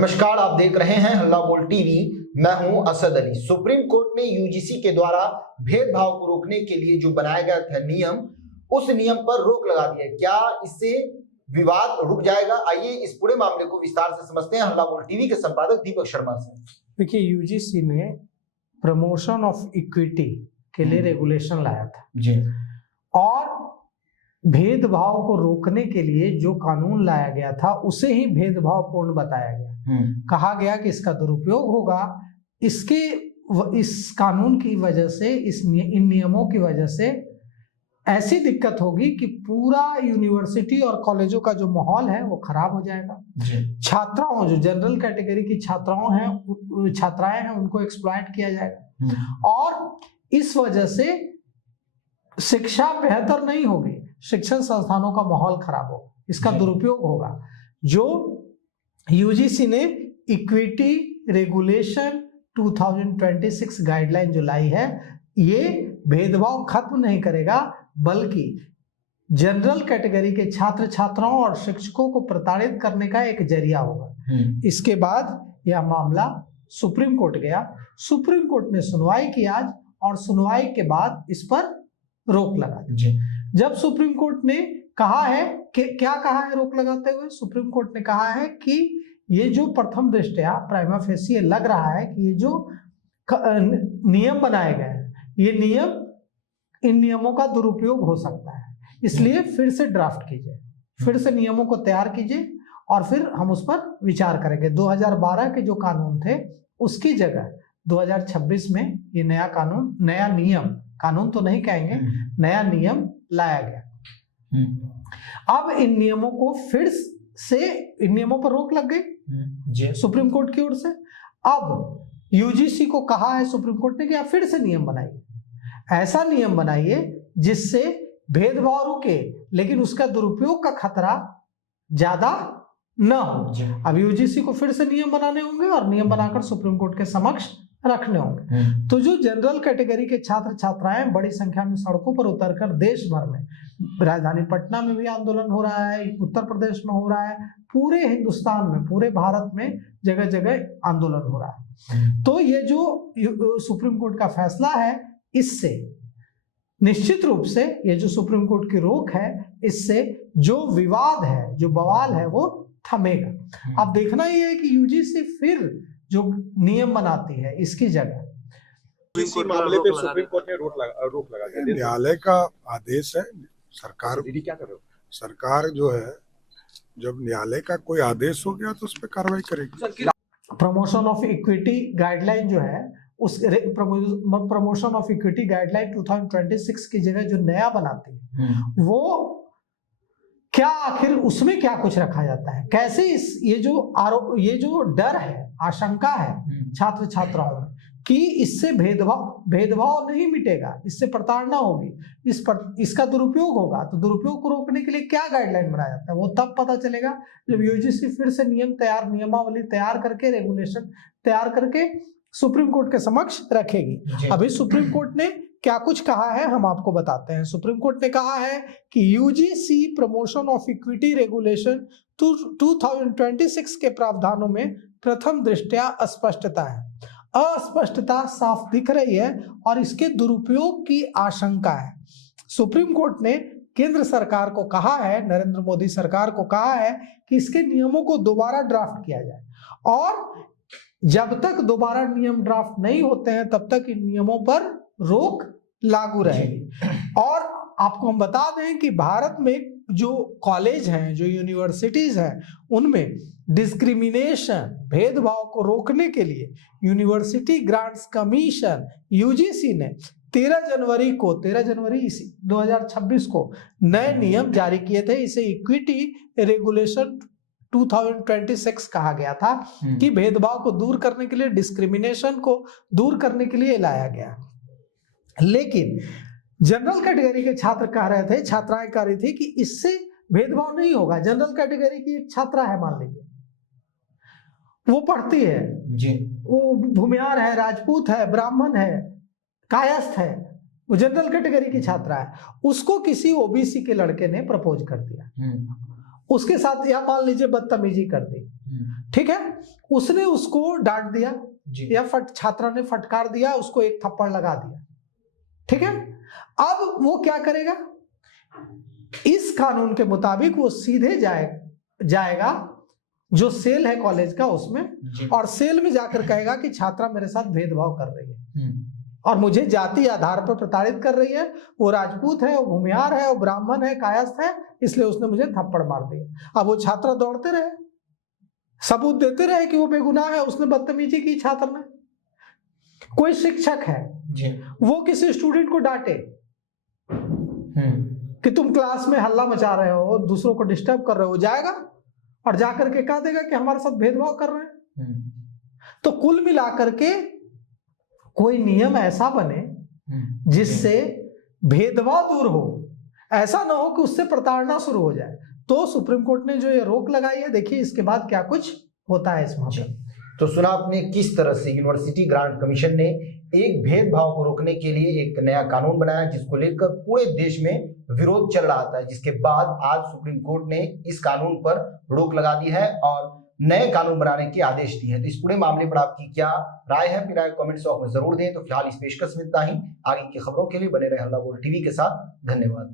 नमस्कार, आप देख रहे हैं हल्ला बोल टीवी। मैं हूं असद अली। सुप्रीम कोर्ट ने यूजीसी के द्वारा भेदभाव को रोकने के लिए जो बनाया गया था नियम, उस नियम पर रोक लगा दी है। क्या इससे विवाद रुक जाएगा? आइए इस पूरे मामले को विस्तार से समझते हैं हल्ला बोल टीवी के संपादक दीपक शर्मा से। देखिए, यूजीसी ने प्रमोशन ऑफ इक्विटी के लिए रेगुलेशन लाया था जी, और भेदभाव को रोकने के लिए जो कानून लाया गया था उसे ही भेदभावपूर्ण बताया गया। कहा गया कि इसका दुरुपयोग होगा। इस कानून की वजह से, इन नियमों की वजह से ऐसी दिक्कत होगी कि पूरा यूनिवर्सिटी और कॉलेजों का जो माहौल है वो खराब हो जाएगा। छात्राओं, जो जनरल कैटेगरी की छात्राएं हैं उनको एक्सप्लॉइट किया जाएगा और इस वजह से शिक्षा बेहतर नहीं होगी, शिक्षण संस्थानों का माहौल खराब होगा, इसका दुरुपयोग होगा। जो यूजीसी ने इक्विटी रेगुलेशन 2026 गाइडलाइन जो लाई है, ये भेदभाव खत्म नहीं करेगा, बल्कि जनरल कैटेगरी के छात्र छात्राओं और शिक्षकों को प्रताड़ित करने का एक जरिया होगा। इसके बाद यह मामला सुप्रीम कोर्ट गया। सुप्रीम कोर्ट ने सुनवाई की आज, और सुनवाई के बाद इस पर रोक लगा दी। जब सुप्रीम कोर्ट ने कहा है कि क्या कहा है रोक लगाते हुए, सुप्रीम कोर्ट ने कहा है कि ये जो प्रथम दृष्टया प्राइमा फेसी लग रहा है कि ये जो नियम बनाए गए हैं, ये नियम, इन नियमों का दुरुपयोग हो सकता है, इसलिए फिर से ड्राफ्ट कीजिए, फिर से नियमों को तैयार कीजिए और फिर हम उस पर विचार करेंगे। 2012 के जो कानून थे उसकी जगह 2026 में ये नया कानून, नया नियम, कानून तो नहीं कहेंगे, नया नियम लाया गया। अब इन नियमों को फिर से, इन नियमों पर रोक लग गई सुप्रीम कोर्ट की ओर से। अब यूजीसी को कहा है सुप्रीम कोर्ट ने कि आप फिर से नियम बनाइए, ऐसा नियम बनाइए जिससे भेदभाव रुके, लेकिन उसका दुरुपयोग का खतरा ज्यादा न हो। अब यूजीसी को फिर से नियम बनाने होंगे और नियम बनाकर सुप्रीम कोर्ट के समक्ष रखने होंगे। तो जो जनरल कैटेगरी के छात्र छात्राएं बड़ी संख्या में सड़कों पर उतरकर देश भर में, राजधानी पटना में भी आंदोलन हो रहा है, उत्तर प्रदेश में हो रहा है, पूरे हिंदुस्तान में, पूरे भारत में जगह जगह आंदोलन हो रहा है। तो ये जो सुप्रीम कोर्ट का फैसला है, इससे निश्चित रूप से ये जो सुप्रीम कोर्ट की रोक है, इससे जो विवाद है, जो बवाल है, वो थमेगा। अब देखना ये है कि यूजीसी फिर जो नियम बनाती है इसकी जगह इसी मामले पे सुप्रीम कोर्ट ने रोक लगा दिया। न्यायालय का आदेश है। सरकार, दीदी क्या कर रहे हो? सरकार जो है, जब न्यायालय का कोई आदेश हो गया तो उस पर कार्रवाई करेगी। प्रमोशन ऑफ इक्विटी गाइडलाइन जो है, उस प्रमोशन ऑफ इक्विटी गाइडलाइन 2026 की जगह जो नया बनाती है, वो क्या, आखिर उसमें क्या कुछ रखा जाता है, कैसे ये जो डर है, आशंका है छात्र छात्राओं में कि इससे भेदभाव नहीं मिटेगा, इससे प्रताड़ना होगी, इसका दुरुपयोग होगा, तो दुरुपयोग को रोकने के लिए क्या गाइडलाइन बनाया जाता है, वो तब पता चलेगा जब यूजीसी फिर से नियमावली तैयार करके, रेगुलेशन तैयार करके सुप्रीम कोर्ट के समक्ष रखेगी। अभी सुप्रीम कोर्ट ने क्या कुछ कहा है हम आपको बताते हैं। सुप्रीम कोर्ट ने कहा है कि UGC promotion of equity regulation 2026 के प्रावधानों में प्रथम दृष्टया अस्पष्टता है, अस्पष्टता साफ दिख रही है और इसके दुरुपयोग की आशंका है। सुप्रीम कोर्ट ने केंद्र सरकार को कहा है, नरेंद्र मोदी सरकार को कहा है कि इसके नियमों को दोबारा ड्राफ्ट किया जाए, और जब तक दोबारा नियम ड्राफ्ट नहीं होते हैं तब तक इन नियमों पर रोक लागू रहेगी। और आपको हम बता दें कि भारत में जो कॉलेज हैं, जो यूनिवर्सिटीज हैं, उनमें डिस्क्रिमिनेशन, भेदभाव को रोकने के लिए यूनिवर्सिटी ग्रांट्स कमीशन यूजीसी ने 13 जनवरी 2026 को नए नियम जारी किए थे। इसे इक्विटी रेगुलेशन 2026 कहा गया था कि भेदभाव को दूर करने के लिए, डिस्क्रिमिनेशन को दूर करने के लिए लाया गया। लेकिन जनरल कैटेगरी के छात्र कह रहे थे, छात्राएं कह रही थी कि इससे भेदभाव नहीं होगा। जनरल कैटेगरी की एक छात्रा है, मान लीजिए वो पढ़ती है जी, वो भूमिहार है, राजपूत है, ब्राह्मण है, कायस्थ है, वो जनरल कैटेगरी की छात्रा है, उसको किसी ओबीसी के लड़के ने प्रपोज कर दिया, उसके साथ या मान लीजिए बदतमीजी कर दी, ठीक है, उसने उसको डांट दिया या छात्रा ने फटकार दिया, उसको एक थप्पड़ लगा दिया, ठीक है। अब वो क्या करेगा, इस कानून के मुताबिक वो सीधे जाएगा जो सेल है कॉलेज का उसमें, और सेल में जाकर कहेगा कि छात्रा मेरे साथ भेदभाव कर रही है और मुझे जाति आधार पर प्रताड़ित कर रही है, वो राजपूत है, वो भूमिहार है, वो ब्राह्मण है, कायस्थ है, इसलिए उसने मुझे थप्पड़ मार दिया। अब वो छात्रा दौड़ते रहे, सबूत देते रहे कि वो बेगुनाह है, उसने बदतमीजी की छात्र ने। कोई शिक्षक है वो किसी स्टूडेंट को डांटे कि तुम क्लास में हल्ला मचा रहे हो, दूसरों को डिस्टर्ब कर रहे हो, जाएगा और जाकर के कह देगा कि हमारे साथ भेदभाव कर रहे हैं। तो कुल मिलाकर के कोई नियम ऐसा बने जिससे भेदभाव दूर हो, ऐसा ना हो कि उससे प्रताड़ना शुरू हो जाए। तो सुप्रीम कोर्ट ने जो ये रोक लगाई है, देखिए इसके बाद क्या कुछ होता है इस मामले में। तो सुना आपने किस तरह से यूनिवर्सिटी ग्रांट कमीशन ने एक भेदभाव को रोकने के लिए एक नया कानून बनाया, जिसको लेकर पूरे देश में विरोध चल रहा था, जिसके बाद आज सुप्रीम कोर्ट ने इस कानून पर रोक लगा दी है और नए कानून बनाने के आदेश दिए हैं। तो इस पूरे मामले पर आपकी क्या राय है, अपनी राय कमेंट बॉक्स में जरूर दें। तो फिलहाल इस पेशकश में इतना ही। आगे की खबरों के लिए बने रहे हल्ला बोल टीवी के साथ। धन्यवाद।